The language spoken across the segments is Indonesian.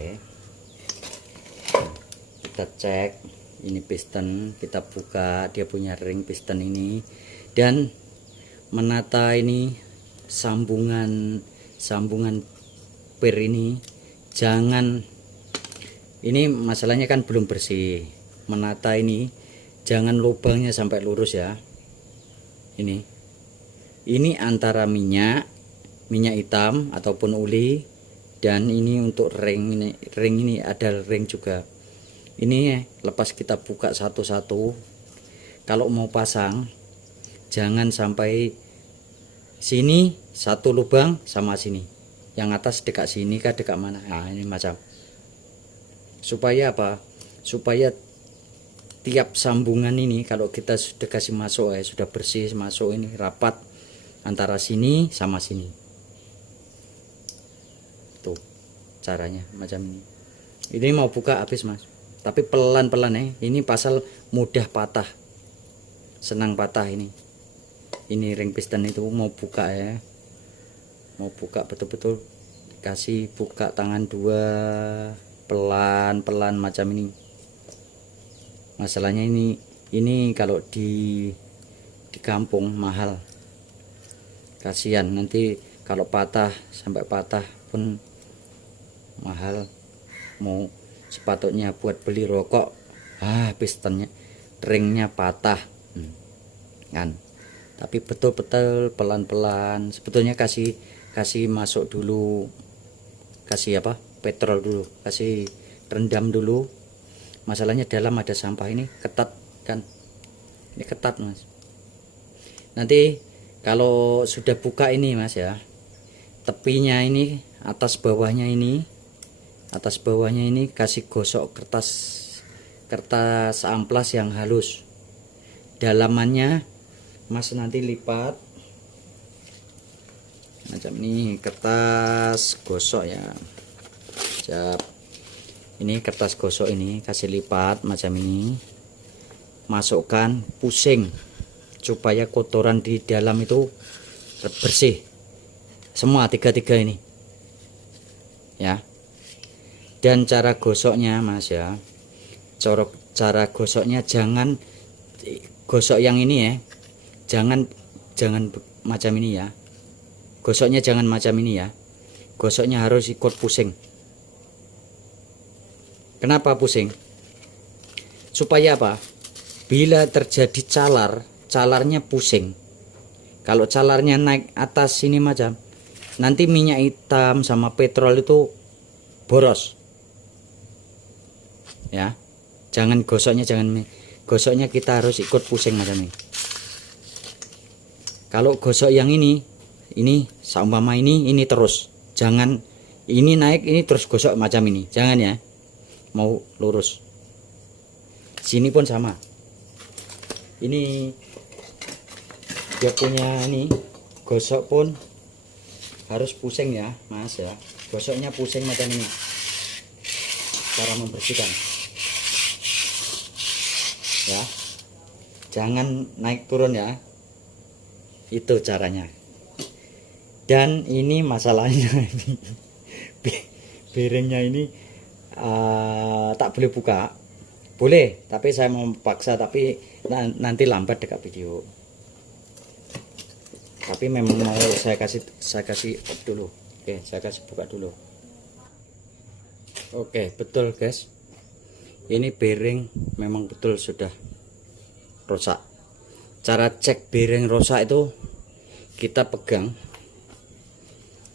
Oke, kita cek ini piston, kita buka dia punya ring piston ini dan menata ini sambungan per ini. Jangan, ini masalahnya kan belum bersih, menata ini jangan lubangnya sampai lurus ya. Ini antara minyak hitam ataupun oli, dan ini untuk ring ini ada ring juga. Ini lepas kita buka satu-satu. Kalau mau pasang jangan sampai sini satu lubang sama sini, yang atas dekat sini kah dekat mana. Nah ini macam, supaya apa, supaya tiap sambungan ini kalau kita sudah kasih masuk sudah bersih masuk ini rapat antara sini sama sini. Tuh caranya macam ini. Ini mau buka habis mas, tapi pelan-pelan ini pasal mudah patah, senang patah ini ring piston itu. Mau buka mau buka betul-betul, kasih buka tangan dua, pelan-pelan macam ini. Masalahnya ini kalau di kampung mahal, kasihan nanti kalau patah, sampai patah pun mahal. Mau sepatutnya buat beli rokok, pistonnya ringnya patah kan. Tapi betul-betul pelan-pelan, sebetulnya kasih masuk dulu, kasih petrol dulu, kasih rendam dulu. Masalahnya dalam ada sampah, ini ketat kan, ini ketat mas. Nanti kalau sudah buka ini mas ya, tepinya ini atas bawahnya ini kasih gosok kertas amplas yang halus. Dalamannya mas nanti lipat macam ini, kertas gosok ya. Ini kertas gosok ini kasih lipat macam ini, masukkan, pusing supaya kotoran di dalam itu bersih semua, tiga ini ya. Dan cara gosoknya mas ya, cara gosoknya jangan gosok yang ini jangan macam ini ya. Gosoknya jangan macam ini ya, gosoknya harus ikut pusing. Kenapa pusing? Supaya apa? Bila terjadi calarnya pusing. Kalau calarnya naik atas sini macam, nanti minyak hitam sama petrol itu boros ya. Jangan gosoknya kita harus ikut pusing macam ini. Kalau gosok yang ini seumpama ini terus, jangan ini naik ini terus gosok macam ini, jangan ya. Mau lurus, sini pun sama. Ini dia punya ini gosok pun harus pusing ya mas ya. Gosoknya pusing macam ini cara membersihkan ya, jangan naik turun ya, itu caranya. Dan ini masalahnya ini bearingnya ini tak boleh buka, boleh tapi saya mau paksa, tapi nanti lambat dekat video. Tapi memang mau saya kasih off dulu. Oke, saya kasih buka dulu. Oke, betul guys, ini bearing memang betul sudah rusak. Cara cek bearing rusak itu kita pegang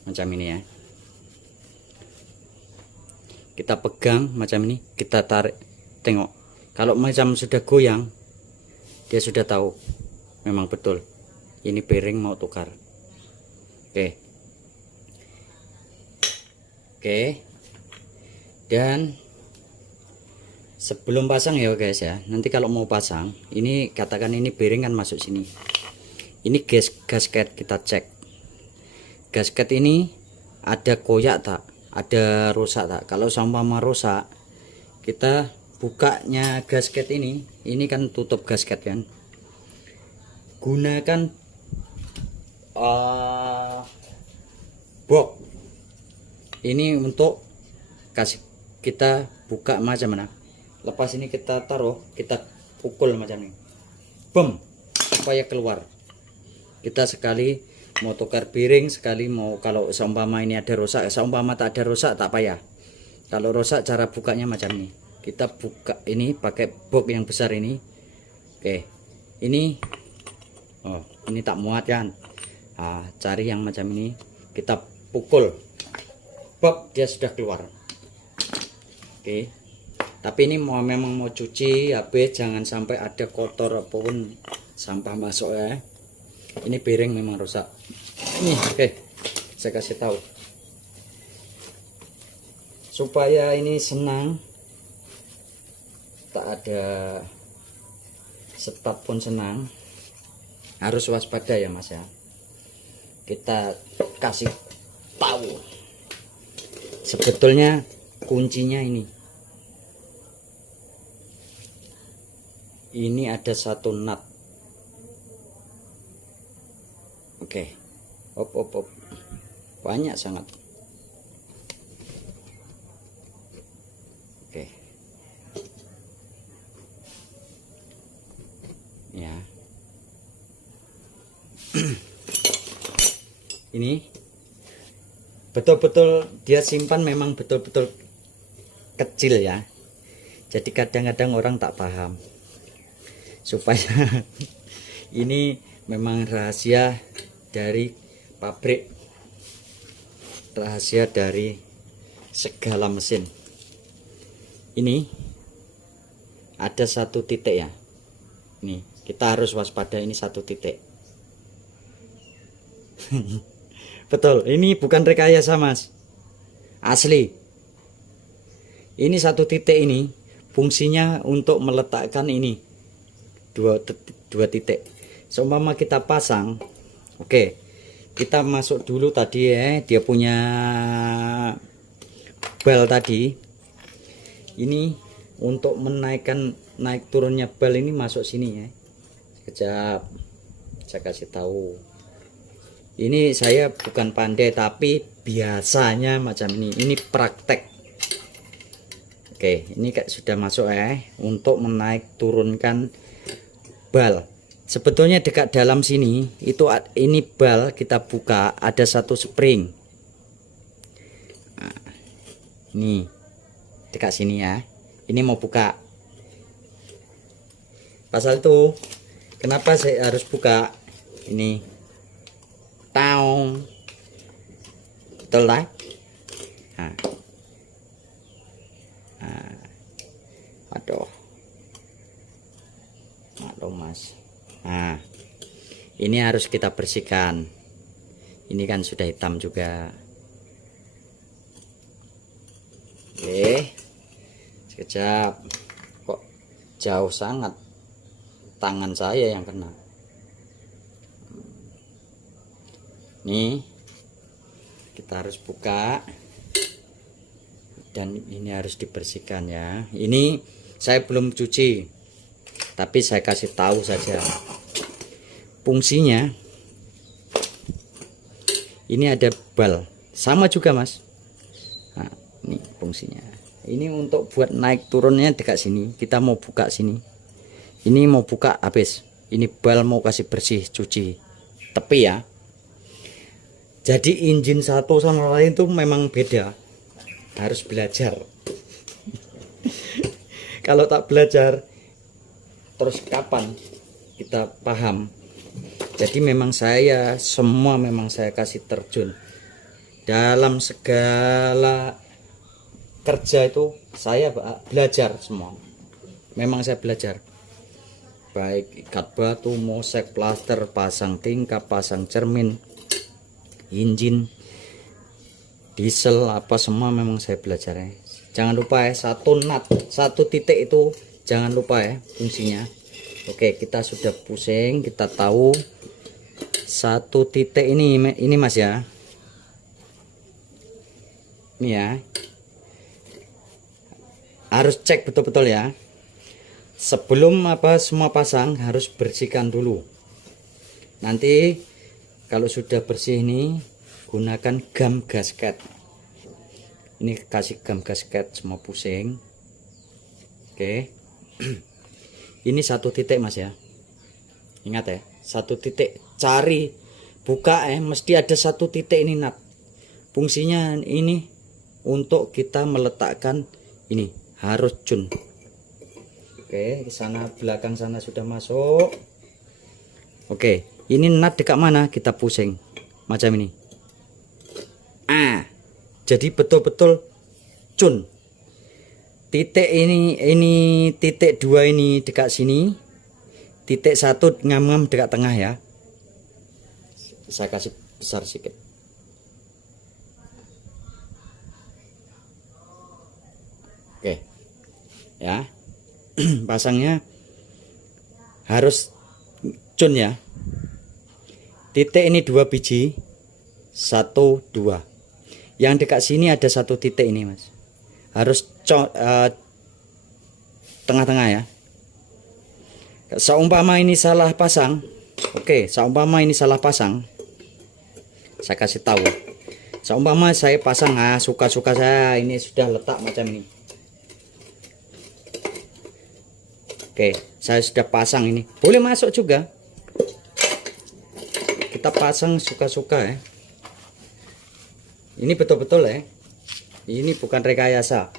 macam ini ya. Kita pegang macam ini, kita tarik, tengok. Kalau macam sudah goyang, dia sudah tahu memang betul ini bearing mau tukar. Oke. Dan sebelum pasang ya guys ya, nanti kalau mau pasang, ini katakan ini bearing kan masuk sini. Ini gasket kita cek. Gasket ini ada koyak tak? Ada rusak tak? Kalau seumpama rusak, kita bukanya gasket ini kan tutup gasket kan. Gunakan box ini untuk kasih kita buka macam mana. Lepas ini kita taruh, kita pukul macam ini, bom, supaya keluar. Kita sekali mau tukar piring, sekali mau, kalau seumpama ini ada rusak, seumpama tak ada rusak tak payah. Kalau rusak cara bukanya macam ini. Kita buka ini pakai box yang besar ini. Oke, ini, oh ini tak muat kan. Nah, cari yang macam ini, kita pukul, pop, dia sudah keluar. Oke, tapi ini memang mau cuci habis, jangan sampai ada kotor apapun sampah masuk ya. Ini piring memang rusak ini. Oke, saya kasih tahu supaya ini senang, tak ada setat pun senang. Harus waspada ya mas ya. Kita kasih tahu sebetulnya kuncinya ini ada satu nut. Oke, op, banyak sangat. Oke, ya. Ini betul-betul dia simpan, memang betul-betul kecil ya. Jadi kadang-kadang orang tak paham. Supaya ini memang rahasia dari pabrik, rahasia dari segala mesin. Ini ada satu titik ya. Ini kita harus waspada, ini satu titik. Betul, ini bukan rekayasa mas, asli. Ini satu titik, ini fungsinya untuk meletakkan ini dua titik. Seumpama kita pasang, oke, kita masuk dulu tadi ya, dia punya bal tadi. Ini untuk menaikkan, naik turunnya bal ini masuk sini ya. Sekejap, saya kasih tahu. Ini saya bukan pandai, tapi biasanya macam ini. Ini praktek. Oke, ini sudah masuk ya, untuk menaik turunkan bal. Sebetulnya dekat dalam sini itu, ini bal kita buka ada satu spring. Nah, ini dekat sini ya. Ini mau buka. Pasal itu kenapa saya harus buka ini? Taung. Betul lah. Nah. Nah. Aduh. Maklum mas. Nah, ini harus kita bersihkan. Ini kan sudah hitam juga. Oke, sekejap. Kok jauh sangat tangan saya yang kena. Nih, kita harus buka. Dan ini harus dibersihkan ya. Ini saya belum cuci, tapi saya kasih tahu saja fungsinya. Ini ada bal sama juga mas. Nah, ini fungsinya. Ini untuk buat naik turunnya dekat sini. Kita mau buka sini. Ini mau buka habis. Ini bal mau kasih bersih, cuci tepi ya. Jadi engine satu sama lain itu memang beda. Harus belajar. Kalau tak belajar, terus kapan kita paham? Jadi memang saya semua memang saya kasih terjun dalam segala kerja itu. Saya belajar semua, memang saya belajar, baik ikat batu, mosek, plaster, pasang tingkap, pasang cermin, engine, diesel, apa semua memang saya belajar ya. Jangan lupa ya, satu nut, satu titik itu jangan lupa ya fungsinya. Oke, kita sudah pusing, kita tahu satu titik ini mas ya. Ini ya, harus cek betul-betul ya. Sebelum semua pasang harus bersihkan dulu. Nanti kalau sudah bersih ini gunakan gam gasket. Ini kasih gam gasket semua pusing. Oke. Ini 1 titik mas ya, ingat ya, 1 titik. Cari buka mesti ada 1 titik ini nut. Fungsinya ini untuk kita meletakkan ini, harus cun. Oke, sana belakang sana sudah masuk. Oke, ini nut dekat mana kita pusing macam ini. Jadi betul-betul cun. Titik ini titik 2 ini dekat sini. Titik 1 ngam-ngam dekat tengah ya. Saya kasih besar sedikit. Oke. Ya. Pasangnya harus cun ya. Titik ini 2 biji. 1 2. Yang dekat sini ada 1 titik ini mas. Harus tengah-tengah ya. Seumpama ini salah pasang. Oke, seumpama ini salah pasang, saya kasih tahu. Seumpama saya pasang, suka-suka saya ini sudah letak macam ini. Oke, saya sudah pasang ini. Boleh masuk juga. Kita pasang suka-suka ya. Ini betul-betul ya. Ini bukan rekayasa.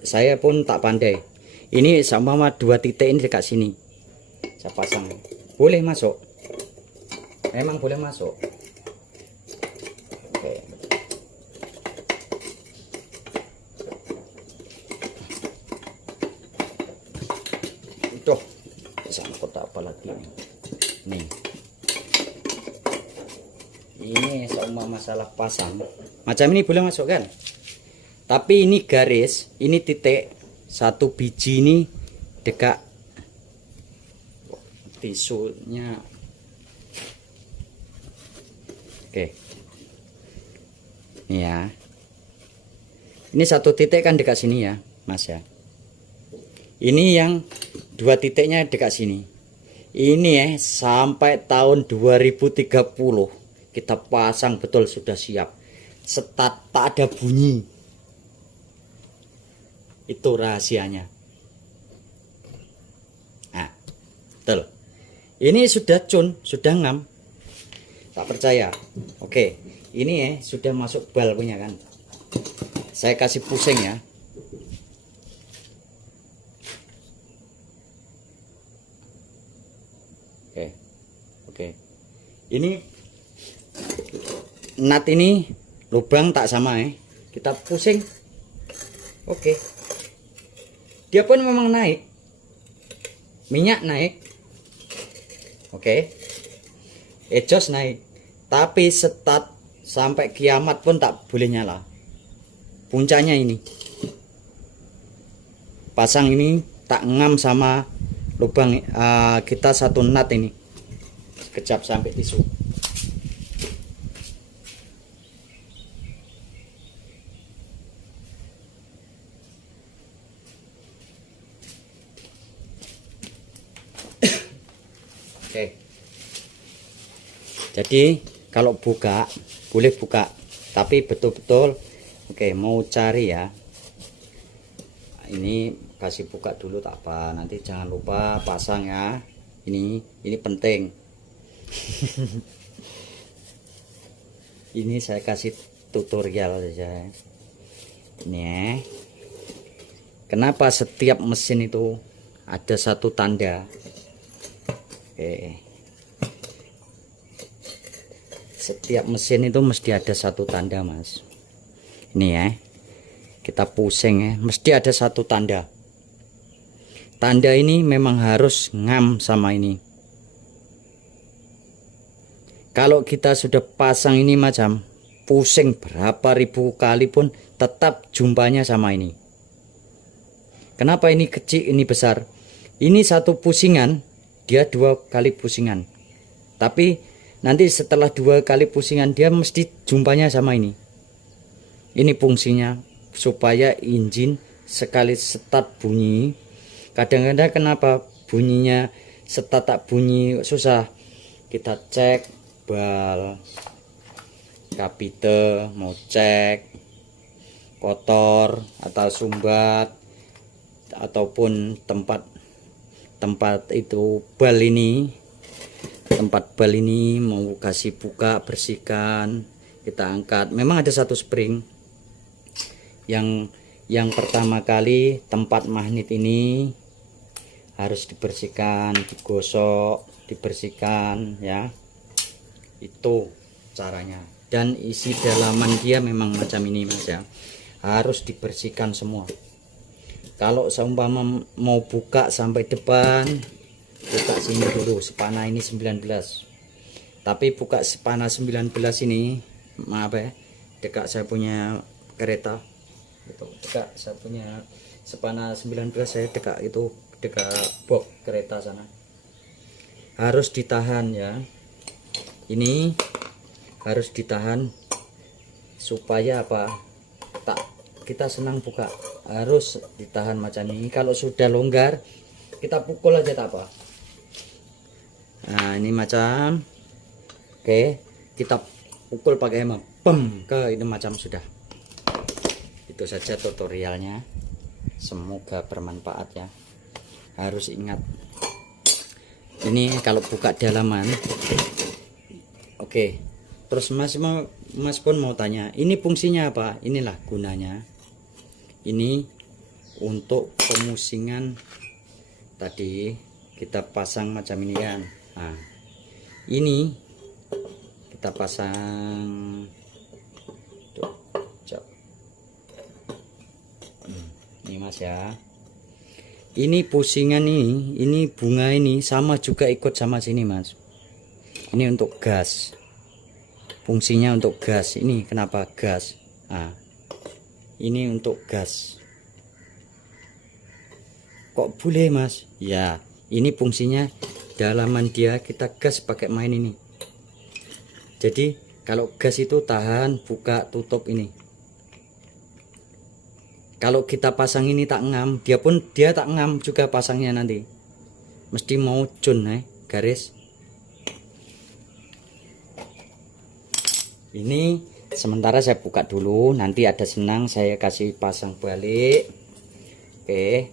Saya pun tak pandai. Ini sama 2 titik ini dekat sini. Saya pasang. Boleh masuk. Memang boleh masuk. Oke. Itu sama kotak apa lagi nih. Ini seumpama masalah pasang. Macam ini boleh masuk kan? Tapi ini garis, ini titik 1 biji ini dekat tisunya. Oke. Ini ya. Ini 1 titik kan dekat sini ya, Mas ya. Ini yang 2 titiknya dekat sini. Ini sampai tahun 2030 kita pasang betul sudah siap. Setat tak ada bunyi. Itu rahasianya. Nah, betul. Ini sudah cun, sudah ngam. Tak percaya. Oke, ini sudah masuk bal punya kan. Saya kasih pusing ya. Oke. Ini nut ini lubang tak sama kita pusing. Oke. Dia pun memang naik. Minyak naik. Oke. Exhaust naik. Tapi setat sampai kiamat pun tak boleh nyala. Puncaknya ini. Pasang ini tak ngam sama lubang kita 1 nut ini. Sekejap sampai tisu. Oke. Jadi kalau buka boleh buka, tapi betul-betul oke mau cari ya. Ini kasih buka dulu tak apa, nanti jangan lupa pasang ya. Ini penting. Ini saya kasih tutorial saja. Ini kenapa setiap mesin itu ada 1 tanda. Oke. Setiap mesin itu mesti ada 1 tanda mas. Ini kita pusing mesti ada 1 tanda. Tanda ini memang harus ngam sama ini. Kalau kita sudah pasang ini macam pusing berapa ribu kali pun tetap jumpanya sama ini. Kenapa ini kecil ini besar? Ini 1 pusingan, dia 2 kali pusingan. Tapi nanti setelah 2 kali pusingan dia mesti jumpanya sama ini. Ini fungsinya supaya engine sekali start bunyi. Kadang-kadang kenapa bunyinya start tak bunyi susah. Kita cek bal kapite, mau cek kotor atau sumbat ataupun tempat itu bal ini, tempat bal ini mau kasih buka, bersihkan, kita angkat. Memang ada satu spring yang pertama kali tempat magnet ini harus dibersihkan, digosok, dibersihkan ya. Itu caranya. Dan isi dalaman dia memang macam ini Mas ya, harus dibersihkan semua. Kalau seumpama mau buka sampai depan, buka sini dulu, spana ini 19, tapi buka spana 19 ini, maaf ya, dekat saya punya kereta itu, dekat saya punya spana 19, saya dekat itu, dekat box kereta sana, harus ditahan ya. Ini harus ditahan supaya apa, kita senang buka, harus ditahan macam ini. Kalau sudah longgar kita pukul aja tak apa. Nah ini macam, oke, kita pukul pakai emang bem ke ini macam sudah. Itu saja tutorialnya, semoga bermanfaat ya. Harus ingat ini kalau buka dalaman. Oke, terus Mas pun mau tanya, ini fungsinya apa? Inilah gunanya. Ini untuk pemusingan tadi kita pasang macam ini kan. Nah, ini kita pasang tuh, ini Mas ya. Ini pusingan ini bunga ini sama juga ikut sama sini Mas. Ini untuk gas, fungsinya untuk gas. Ini kenapa gas? Nah, ini untuk gas. Kok boleh Mas? Ya, ini fungsinya dalaman dia kita gas pakai main ini. Jadi kalau gas itu tahan, buka, tutup ini. Kalau kita pasang ini tak ngam, dia tak ngam juga pasangnya nanti. Mesti mau cun garis. Ini sementara saya buka dulu, nanti ada senang saya kasih pasang balik. Oke,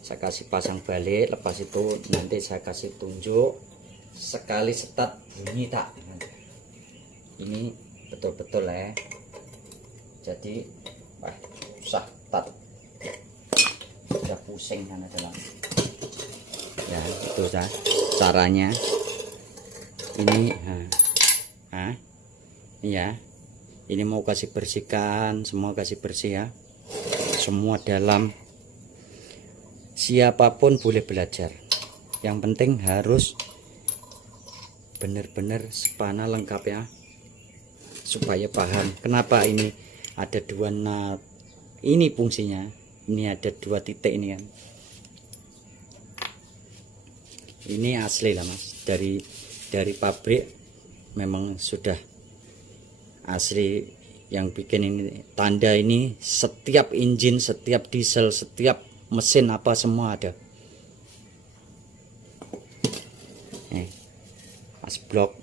saya kasih pasang balik, lepas itu nanti saya kasih tunjuk sekali start bunyi tak. Ini betul-betul ya, jadi susah start, udah pusing kan adalah ya. Itu caranya ini. Ya, ini mau kasih bersihkan, semua kasih bersih ya, semua dalam. Siapapun boleh belajar, yang penting harus benar-benar spana lengkap ya, supaya paham kenapa ini ada dua nut. Ini fungsinya, ini ada dua titik ini kan. Ini asli lah Mas, dari pabrik memang sudah asli yang bikin ini. Tanda ini setiap engine, setiap diesel, setiap mesin apa semua ada. Mas blok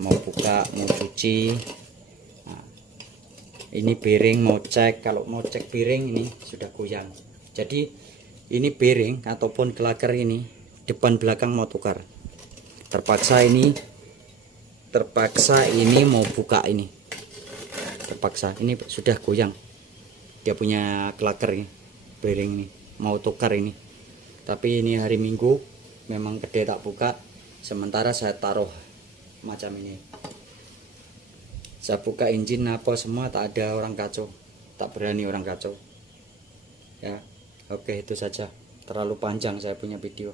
mau buka, mau cuci. Nah, ini bearing mau cek, kalau mau cek bearing ini sudah goyang. Jadi ini bearing ataupun klaker ini depan belakang mau tukar. Terpaksa ini mau buka ini. Terpaksa ini sudah goyang, dia punya klaker ini, bearing ini mau tukar ini. Tapi ini hari Minggu memang gede tak buka, sementara saya taruh macam ini. Saya buka engine apa semua tak ada orang kacau, tak berani orang kacau ya. Oke, itu saja, terlalu panjang saya punya video.